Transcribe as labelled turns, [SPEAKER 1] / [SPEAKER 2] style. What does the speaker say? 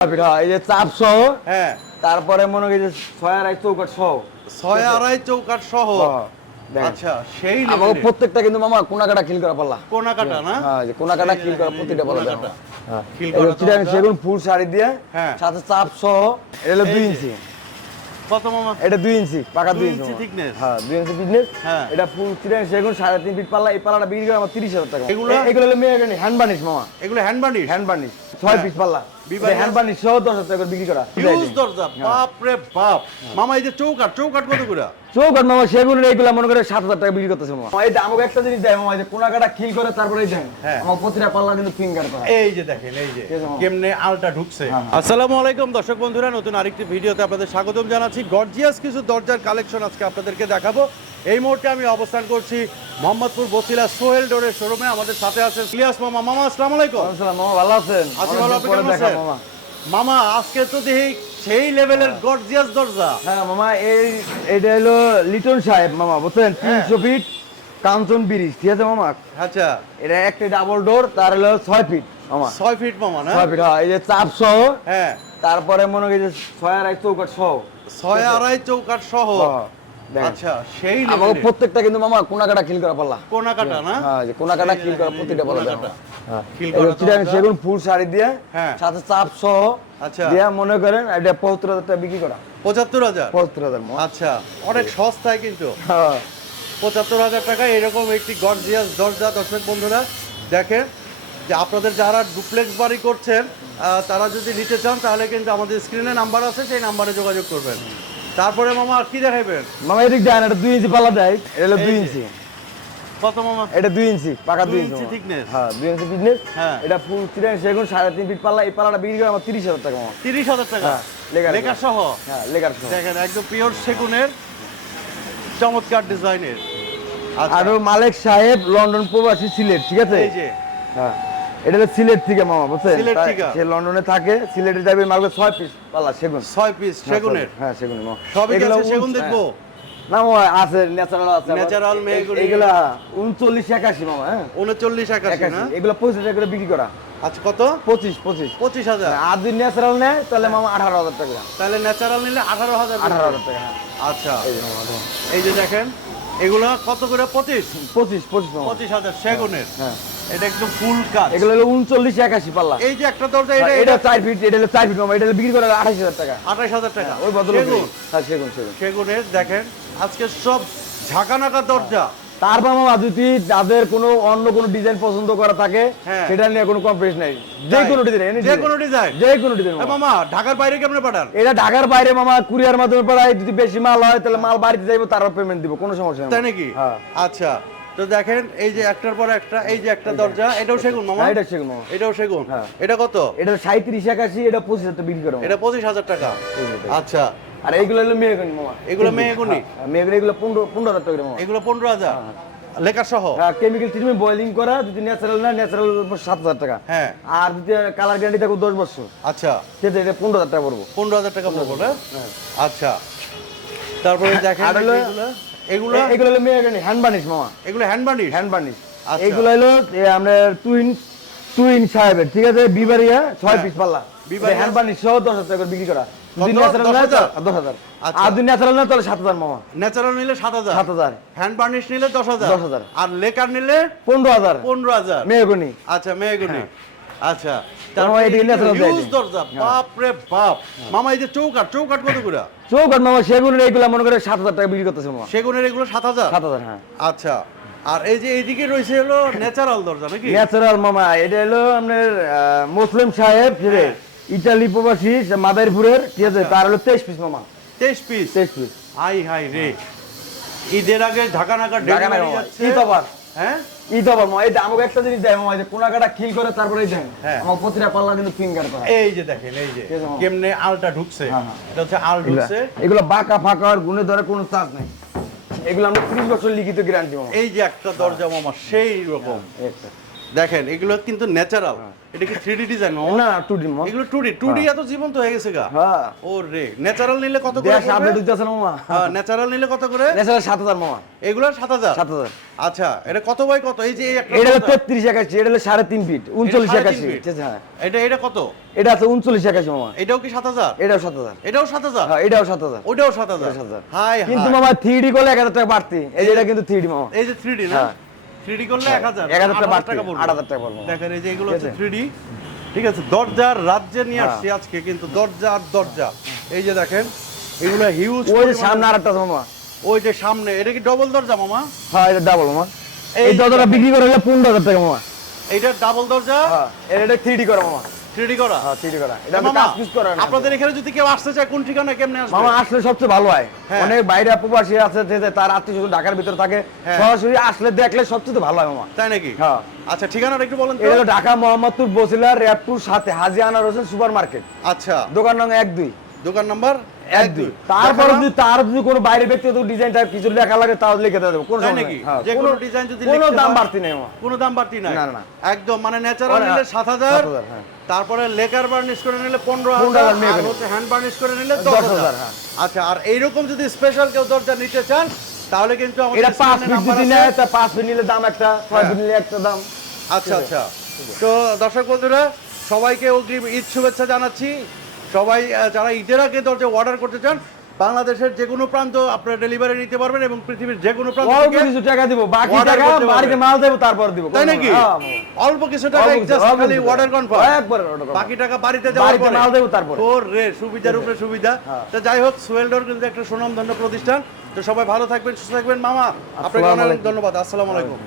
[SPEAKER 1] পিঠা এই যে চাপ সহ
[SPEAKER 2] হ্যাঁ।
[SPEAKER 1] তারপরে মনে করি যে ছয় আড়াই চৌকাট সহ।
[SPEAKER 2] ছয় আড়াই চৌকাট সহ।
[SPEAKER 1] সহ।
[SPEAKER 2] আচ্ছা সেই
[SPEAKER 1] আমাকে প্রত্যেকটা কিন্তু মামা কোনাকাটা খিল করা পাল্লা।
[SPEAKER 2] কোনাকাটা না?
[SPEAKER 1] হ্যাঁ যে কোনাকাটা করা হ্যাঁ
[SPEAKER 2] খিল করা
[SPEAKER 1] চিটাং সেগুন ফুল শাড়ি দিয়ে
[SPEAKER 2] হ্যাঁ।
[SPEAKER 1] সাথে চাপ সহ এটা হলো
[SPEAKER 2] এই
[SPEAKER 1] ইঞ্চি।
[SPEAKER 2] কত মামা?
[SPEAKER 1] এটা দুই ইঞ্চি পাকা
[SPEAKER 2] দুই
[SPEAKER 1] দুই
[SPEAKER 2] ইঞ্চি
[SPEAKER 1] ইঞ্চি হ্যাঁ দুই ইঞ্চি ফিটনেস
[SPEAKER 2] হ্যাঁ।
[SPEAKER 1] এটা ফুল চিটাং সেগুন সাড়ে তিন ফিট পাল্লা এই পাল্লাটা বিক্রি করে আমার তিরিশ হাজার টাকা।
[SPEAKER 2] এগুলো?
[SPEAKER 1] এগুলো হলো মেয়ে হ্যান্ড মামা।
[SPEAKER 2] এগুলো হ্যান্ড
[SPEAKER 1] হ্যান্ড ছয়
[SPEAKER 2] হ্যাঁ।
[SPEAKER 1] পিস পাল্লা। হ্যান্ড বানিশ সহ দশ হাজার টাকা বিক্রি করা।
[SPEAKER 2] হিউজ দরজা
[SPEAKER 1] হ্যাঁ।
[SPEAKER 2] বাপ। রে বাপ মামা এই যে চৌকাট চৌকাট কত করে?
[SPEAKER 1] চৌকাট মামা সেগুনের এইগুলা মনে করে সাত হাজার টাকা বিক্রি করতেছে মামা। এই আমাকে একটা জিনিস দেয় মামা এই যে কোনাকাটা খিল করে তারপরে দেন।
[SPEAKER 2] হ্যাঁ।
[SPEAKER 1] আমার প্রতিটা পাল্লা কিন্তু ফিঙ্গার করা।
[SPEAKER 2] এই যে দেখেন এই যে
[SPEAKER 1] ঠিক আছে, মামা।
[SPEAKER 2] কেমনে আলটা ঢুকছে।
[SPEAKER 1] হ্যাঁ।
[SPEAKER 2] আসসালামু আলাইকুম দর্শক বন্ধুরা নতুন আরেকটি ভিডিওতে আপনাদের স্বাগতম জানাচ্ছি। গর্জিয়াস কিছু দরজার কালেকশন আজকে আপনাদেরকে দেখাবো। এই মুহূর্তে আমি অবস্থান করছি মোহাম্মদপুর বসিলা সোহেল ডোরের শোরুমে। আমাদের সাথে আছে ইলিয়াস মামা। মামা আসসালামু আলাইকুম।
[SPEAKER 1] আসসালাম মামা ভালো আছেন?
[SPEAKER 2] আছি ভালো, আছেন?
[SPEAKER 1] মামা।
[SPEAKER 2] মামা আজকে তো দেখি সেই লেভেলের গর্জিয়াস দরজা।
[SPEAKER 1] হ্যাঁ মামা এই এটা হলো লিটন সাহেব মামা বুঝছেন?
[SPEAKER 2] হ্যাঁ।
[SPEAKER 1] তিনশো ফিট কাঞ্চন ব্রিজ ঠিক আছে মামা?
[SPEAKER 2] আচ্ছা।
[SPEAKER 1] এটা একটা ডাবল ডোর তার হলো ছয় ফিট মামা।
[SPEAKER 2] ছয় ফিট মামা না?
[SPEAKER 1] ছয় ফিট হ্যাঁ এই যে চাপ সহ
[SPEAKER 2] হ্যাঁ।
[SPEAKER 1] তারপরে মনে করি যে ছয় আড়াই চৌকাট সহ।
[SPEAKER 2] ছয় আড়াই চৌকাট সহ। আচ্ছা সেই
[SPEAKER 1] আমাকে প্রত্যেকটা কিন্তু মামা কোনাকাটা খিল করা পাল্লা
[SPEAKER 2] কোনাকাটা না?
[SPEAKER 1] হ্যাঁ যে কোনাকাটা
[SPEAKER 2] এই
[SPEAKER 1] করা
[SPEAKER 2] দেখেন,
[SPEAKER 1] প্রতিটা বলা যায়
[SPEAKER 2] কোনাকাটা।
[SPEAKER 1] হ্যাঁ
[SPEAKER 2] খিল করা
[SPEAKER 1] চিটাং সেগুন ফুল শাড়ি দিয়ে
[SPEAKER 2] হ্যাঁ।
[SPEAKER 1] সাথে চাপ সহ
[SPEAKER 2] আচ্ছা।
[SPEAKER 1] দিয়ে মনে করেন এটা পঁচাত্তর হাজার টাকা বিক্রি করা।
[SPEAKER 2] পঁচাত্তর হাজার?
[SPEAKER 1] পঁচাত্তর হাজার মামা।
[SPEAKER 2] আচ্ছা অনেক সস্তায় কিন্তু।
[SPEAKER 1] হ্যাঁ।
[SPEAKER 2] টাকা এরকম একটি গর্জিয়াস দরজা দর্শক বন্ধুরা দেখেন যে আপনাদের যারা ডুপ্লেক্স বাড়ি করছেন তারা যদি নিতে চান তাহলে কিন্তু আমাদের স্ক্রিনে নাম্বার আছে সেই নাম্বারে যোগাযোগ করবেন। তারপরে মামা কি দেখাইবেন?
[SPEAKER 1] মামা এদিক দেন এটা দুই ইঞ্চি পাল্লা দেয়। এটা হলো দুই ইঞ্চি।
[SPEAKER 2] কত মামা?
[SPEAKER 1] এটা দুই ইঞ্চি পাকা
[SPEAKER 2] দুই ইঞ্চি
[SPEAKER 1] মামা। হ্যাঁ দুই ইঞ্চি ফিটনেস
[SPEAKER 2] হ্যাঁ।
[SPEAKER 1] এটা ফুল চিটাং সেগুন সাড়ে তিন ফিট পাল্লা এই পাল্লাটা বিক্রি করে আমার তিরিশ হাজার টাকা মামা।
[SPEAKER 2] তিরিশ হাজার টাকা?
[SPEAKER 1] হ্যাঁ, লেখা-
[SPEAKER 2] লেখা সহ?
[SPEAKER 1] হ্যাঁ লেগার সহ।
[SPEAKER 2] দেখেন একদম পিওর সেগুনের চমৎকার ডিজাইনের আচ্ছা।
[SPEAKER 1] আর মালিক সাহেব লন্ডন প্রবাসী সিলেট ঠিক আছে?
[SPEAKER 2] এই যে।
[SPEAKER 1] হ্যাঁ। এটা হলো সিলেট থেকে মামা বুঝছেন?
[SPEAKER 2] সিলেট থেকে?
[SPEAKER 1] সে লন্ডনে থাকে সিলেটে যাবে মালকে ছয় পিস পাল্লা সেগুন।
[SPEAKER 2] ছয় পিস সেগুনের?
[SPEAKER 1] হ্যাঁ সেগুন মামা।
[SPEAKER 2] সবই কি
[SPEAKER 1] এগুলো
[SPEAKER 2] সেগুন দেখব?
[SPEAKER 1] না মামা আছে ন্যাচারাল আছে।
[SPEAKER 2] Natural mahogany.
[SPEAKER 1] এগুলা উনচল্লিশ একাশি মামা হ্যাঁ।
[SPEAKER 2] উনচল্লিশ একাশি
[SPEAKER 1] একাশি।
[SPEAKER 2] না?
[SPEAKER 1] এগুলো পঁচিশ টাকা করে বিক্রি করা।
[SPEAKER 2] আচ্ছা কত?
[SPEAKER 1] পঁচিশ পঁচিশ।
[SPEAKER 2] পঁচিশ হাজার?
[SPEAKER 1] আর যদি ন্যাচারাল নেয় তাহলে মামা আঠারো হাজার টাকা।
[SPEAKER 2] তাহলে ন্যাচারাল নিলে আঠারো হাজার
[SPEAKER 1] আঠারো হাজার টাকা হ্যাঁ।
[SPEAKER 2] আচ্ছা।
[SPEAKER 1] এই যে দেখুন।
[SPEAKER 2] এগুলো কত করে? পঁচিশ?
[SPEAKER 1] পঁচিশ পঁচিশ মামা।
[SPEAKER 2] পঁচিশ হাজার সেগুনের।
[SPEAKER 1] হ্যাঁ।
[SPEAKER 2] এটা একদম ফুল কাজ।
[SPEAKER 1] এগুলো হলো উনচল্লিশ একাশি পাল্লা।
[SPEAKER 2] এই যে একটা দরজা এটা
[SPEAKER 1] এটা
[SPEAKER 2] এটা
[SPEAKER 1] ফিট এটা হলো চার ফিট মামা এটা বিক্রি করে আঠাশ হাজার টাকা।
[SPEAKER 2] আঠাশ হাজার টাকা।
[SPEAKER 1] ওই বদল হ্যাঁ সেগুন সেগুন।
[SPEAKER 2] সেগুনের দেখেন আজকে সব ঝাঁকানাকা দরজা।
[SPEAKER 1] তারপর মামা যদি তাদের কোনো অন্য কোনো ডিজাইন পছন্দ করা থাকে
[SPEAKER 2] হ্যাঁ।
[SPEAKER 1] সেটা নিয়ে কোনো কম্প্রেস নাই। যে কোনো ডিজাইন
[SPEAKER 2] যে কোনো ডিজাইন
[SPEAKER 1] যে কোনো ডিজাইন
[SPEAKER 2] মামা। ঢাকার বাইরে কেমনে পাঠান?
[SPEAKER 1] এটা ঢাকার বাইরে মামা কুরিয়ার মাধ্যমে পড়ায় যদি বেশি মাল হয় তাহলে মাল বাড়িতে যাইবো তারও পেমেন্ট দিব কোনো সমস্যা নেই
[SPEAKER 2] তাই নাকি?
[SPEAKER 1] হ্যাঁ।
[SPEAKER 2] আচ্ছা। তো দেখেন এই যে একটার পর একটা এই যে একটা দরজা এটাও সেগুন মামা?
[SPEAKER 1] হ্যাঁ, এটা সেগুন মামা।
[SPEAKER 2] এটাও সেগুন?
[SPEAKER 1] হ্যাঁ।
[SPEAKER 2] এটা কত?
[SPEAKER 1] এটা সাঁত্রিশ একাশি এটা পঁচিশ হাজার বিক্রি করে
[SPEAKER 2] এটা পঁচিশ হাজার টাকা। আচ্ছা।
[SPEAKER 1] আর এইগুলো হলো মেয়েগুনি মামা।
[SPEAKER 2] এগুলো মেহগনি?
[SPEAKER 1] হ্যাঁ, মেয়েগুনি এগুলো পনেরো পনেরো হাজার টাকা মামা।
[SPEAKER 2] এগুলো পনেরো হাজার? লেখা সহ?
[SPEAKER 1] হ্যাঁ কেমিক্যাল ট্রিটমেন্ট বয়েলিং করা যদি ন্যাচারাল না ন্যাচারাল সাত হাজার টাকা।
[SPEAKER 2] হ্যাঁ।
[SPEAKER 1] আর যদি কালার গ্যারান্টি থাকো দশ বছর।
[SPEAKER 2] আচ্ছা।
[SPEAKER 1] সেটা এটা পনেরো হাজার টাকা পড়ব।
[SPEAKER 2] পনেরো হাজার টাকা পড়ব আচ্ছা। তারপরে দেখেন এগুলো এগুলো
[SPEAKER 1] হলো হ্যান্ড বানিশ মামা।
[SPEAKER 2] এগুলো হ্যান্ড বানিশ
[SPEAKER 1] হ্যান্ড বানিশ
[SPEAKER 2] আচ্ছা।
[SPEAKER 1] এইগুলো হলো আপনার টুইন টুইন সাহেবের ঠিক আছে? বিবারিয়া ছয়
[SPEAKER 2] হ্যাঁ।
[SPEAKER 1] পিস পাল্লা।
[SPEAKER 2] বিবারিয়া-
[SPEAKER 1] হ্যান্ড বানিশ সহ দশ হাজার করে বিক্রি করা। যদি ন্যাচারাল
[SPEAKER 2] দশ
[SPEAKER 1] না
[SPEAKER 2] হাজার?
[SPEAKER 1] দশ হাজার।
[SPEAKER 2] আচ্ছা।
[SPEAKER 1] আর যদি ন্যাচারাল না তাহলে সাত হাজার মামা।
[SPEAKER 2] ন্যাচারাল নিলে সাত হাজার।
[SPEAKER 1] সাত হাজার।
[SPEAKER 2] হ্যান্ড বার্নিশ নিলে দশ হাজার।
[SPEAKER 1] দশ হাজার।
[SPEAKER 2] আর লেকার নিলে
[SPEAKER 1] পনেরো হাজার।
[SPEAKER 2] পনেরো হাজার।
[SPEAKER 1] মেয়েগুনি
[SPEAKER 2] আচ্ছা মেয়েগুনি আচ্ছা।
[SPEAKER 1] তারপরে এদিকে natural
[SPEAKER 2] হিউজ দরজা বাপ রে বাপ। মামা এই যে চৌকাট চৌকাট কত করে?
[SPEAKER 1] চৌকাট মামা সেগুনের এইগুলো মনে করে সাত হাজার টাকা বিক্রি করতেছে মামা।
[SPEAKER 2] সেগুনের এগুলো সাত হাজার?
[SPEAKER 1] সাত হাজার হ্যাঁ।
[SPEAKER 2] আচ্ছা। আর এই যে এইদিকে রয়েছে হলো ন্যাচারাল দরজা নাকি?
[SPEAKER 1] ন্যাচারাল মামা এটা হলো আপনার মুসলিম সাহেব?
[SPEAKER 2] হ্যাঁ।
[SPEAKER 1] ইটালি প্রবাসী মাদারীপুরের ঠিক আছে? তার হলো তেইশ পিস মামা।
[SPEAKER 2] তেইশ পিস
[SPEAKER 1] তেইশ পিস
[SPEAKER 2] আই হাই রে। ঈদের আগে ঢাকা নাকা
[SPEAKER 1] ঢাকা
[SPEAKER 2] যাচ্ছে? হ্যাঁ?
[SPEAKER 1] ঈদ আবার এই আমাকে একটা জিনিস দেয় মামা যে কোনাকাটা খিল করে তারপরে দেন
[SPEAKER 2] হ্যাঁ।
[SPEAKER 1] আমার প্রতিটা পাল্লা কিন্তু ফিঙ্গার করা
[SPEAKER 2] এই যে দেখেন এই যে
[SPEAKER 1] ঠিক আছে মামা।
[SPEAKER 2] কেমনে আলটা ঢুকছে
[SPEAKER 1] হ্যাঁ, হ্যাঁ।
[SPEAKER 2] এটা হচ্ছে আল ঢুকছে
[SPEAKER 1] এগুলো বাঁকা ফাঁকা আর গুণে ধরে কোনো চার্জ নেই এগুলো আমরা ত্রিশ বছর লিখিত গ্যারান্টি মামা
[SPEAKER 2] এই যে একটা দরজা মামা সেই রকম। দেখেন এগুলো কিন্তু ন্যাচারাল এটা কি থ্রি ডি ডিজাইন
[SPEAKER 1] না টু ডি
[SPEAKER 2] এগুলো টু ডি টু ডি এত জীবন্ত হয়ে গেছে গা।
[SPEAKER 1] হ্যাঁ।
[SPEAKER 2] ও রে ন্যাচারাল নিলে কত করে
[SPEAKER 1] দেশ আপডেট হইতেছে না মামা?
[SPEAKER 2] হ্যাঁ ন্যাচারাল নিলে কত করে?
[SPEAKER 1] ন্যাচারাল সাত হাজার মামা।
[SPEAKER 2] এগুলো সাত হাজার?
[SPEAKER 1] সাত হাজার।
[SPEAKER 2] আচ্ছা এটা কত বাই কত? এই যে একটা
[SPEAKER 1] এটা হলো
[SPEAKER 2] দরজা।
[SPEAKER 1] তেত্রিশ একাশি এটা হলো সাড়ে তিন ফিট উনচল্লিশ
[SPEAKER 2] সাড়ে তিন
[SPEAKER 1] একাশি।
[SPEAKER 2] feet।
[SPEAKER 1] ঠিক আছে, হ্যাঁ।
[SPEAKER 2] এটা এটা কত?
[SPEAKER 1] এটা আছে উনচল্লিশ একাশি মামা।
[SPEAKER 2] এটাও কি সাত হাজার?
[SPEAKER 1] এটাও সাত হাজার।
[SPEAKER 2] এটাও সাত হাজার?
[SPEAKER 1] হ্যাঁ এটাও সাত হাজার।
[SPEAKER 2] ওটাও সাত হাজার।
[SPEAKER 1] এটাও সাত হাজার।
[SPEAKER 2] হাই
[SPEAKER 1] কিন্তু মামা থ্রি ডি করলে এক হাজার টাকা বাড়তি। এই যে এটা কিন্তু থ্রি ডি মামা।
[SPEAKER 2] এই যে থ্রি ডি না?
[SPEAKER 1] হ্যাঁ।
[SPEAKER 2] করলে এক হাজার।
[SPEAKER 1] এক হাজার টাকা
[SPEAKER 2] পড়বে।
[SPEAKER 1] আট হাজার টাকা পড়বে
[SPEAKER 2] দেখেন এই যে এগুলো হচ্ছে
[SPEAKER 1] আছে?
[SPEAKER 2] ঠিক আছে দরজার রাজ্যে নিয়ে
[SPEAKER 1] হ্যাঁ।
[SPEAKER 2] আসছি আজকে কিন্তু দরজা আর দরজা। এই যে দেখেন এগুলো হিউজ
[SPEAKER 1] ওই যে সামনে আর একটা মামা।
[SPEAKER 2] ওই যে সামনে এটা কি ডবল দরজা মামা?
[SPEAKER 1] হ্যাঁ এটা ডাবল মামা।
[SPEAKER 2] এই
[SPEAKER 1] দরজাটা বিক্রি করে হলে পনেরো হাজার টাকা মামা।
[SPEAKER 2] এইটা ডাবল দরজা?
[SPEAKER 1] হ্যাঁ এটা থ্রি ডি করা মামা।
[SPEAKER 2] থ্রি ডি করা?
[SPEAKER 1] হ্যাঁ 3D করা। এটা
[SPEAKER 2] মামা,
[SPEAKER 1] কাজ পিস করা
[SPEAKER 2] আপনাদের এখানে যদি কেউ আসতে চায় কোন ঠিকানা কেমনে আসবে?
[SPEAKER 1] মামা আসলে সবচেয়ে ভালো হয়।
[SPEAKER 2] হ্যাঁ।
[SPEAKER 1] অনেক বাইরে প্রবাসী আছে যে তার আত্মীয় স্বজন ঢাকার ভিতরে থাকে
[SPEAKER 2] হ্যাঁ।
[SPEAKER 1] সরাসরি আসলে দেখলে সবচেয়ে ভালো হয় মামা।
[SPEAKER 2] তাই নাকি?
[SPEAKER 1] হ্যাঁ।
[SPEAKER 2] আচ্ছা ঠিকানাটা একটু বলেন তো।
[SPEAKER 1] এটা ঢাকা মোহাম্মদপুর বসিলা র্যাপুর সাথে হাজি আনার হোসেন সুপার মার্কেট
[SPEAKER 2] আচ্ছা।
[SPEAKER 1] দোকান নং এক দুই।
[SPEAKER 2] দোকান নাম্বার
[SPEAKER 1] এক দুই। তারপরে যদি তার যদি কোনো বাইরে ব্যক্তিগত ডিজাইন টাইপ কিছু লেখা লাগে তাও লিখে দেবো। কোনো সমস্যা
[SPEAKER 2] নাকি? যে কোনো
[SPEAKER 1] কোনো-
[SPEAKER 2] ডিজাইন যদি
[SPEAKER 1] কোনো দাম বাড়তি নেই
[SPEAKER 2] কোনো দাম বাড়তি নাই।
[SPEAKER 1] না, না, না।
[SPEAKER 2] একদম মানে ন্যাচারাল নিলে
[SPEAKER 1] 7,000।
[SPEAKER 2] তারপরে লেকার বার্নিশ করে নিলে
[SPEAKER 1] 15,000
[SPEAKER 2] আর হচ্ছে হ্যান্ড বার্নিশ করে নিলে
[SPEAKER 1] 10,000।
[SPEAKER 2] আচ্ছা আর এইরকম যদি স্পেশাল কেউ দরজা নিতে চান তাহলে কিন্তু আমাদের
[SPEAKER 1] এটা পাঁচ
[SPEAKER 2] screen
[SPEAKER 1] ফিট যদি নেয় তা পাঁচ ফিট নিলে দাম একটা
[SPEAKER 2] হ্যাঁ।
[SPEAKER 1] ফিট নিলে একটা দাম।
[SPEAKER 2] আচ্ছা আচ্ছা। তো দর্শক বন্ধুরা সবাইকে অগ্রিম ঈদ শুভেচ্ছা জানাচ্ছি। সবাই যারা ঈদের আগে দরজা অর্ডার করতে চান বাংলাদেশের যে কোনো প্রান্ত আপনারা ডেলিভারি নিতে পারবেন এবং পৃথিবীর যে কোনো প্রান্ত
[SPEAKER 1] অল্প কিছু টাকা দিব বাকি টাকা বাড়িতে মাল দেবো তারপর দিব।
[SPEAKER 2] তাই নাকি?
[SPEAKER 1] হ্যাঁ,
[SPEAKER 2] অল্প কিছু টাকা
[SPEAKER 1] অল্প
[SPEAKER 2] খালি অর্ডার কনফার্ম
[SPEAKER 1] একবার
[SPEAKER 2] বাকি টাকা বাড়িতে যাওয়ার পরে।
[SPEAKER 1] মাল দেবো তারপরে।
[SPEAKER 2] ওর রে সুবিধার উপরে সুবিধা।
[SPEAKER 1] হ্যাঁ।
[SPEAKER 2] তো যাই হোক সোয়েলডোর কিন্তু একটা সুনামধন্য প্রতিষ্ঠান। তো সবাই ভালো থাকবেন সুস্থ থাকবেন। মামা আপনাকে অনেক ধন্যবাদ। আসসালামু আলাইকুম।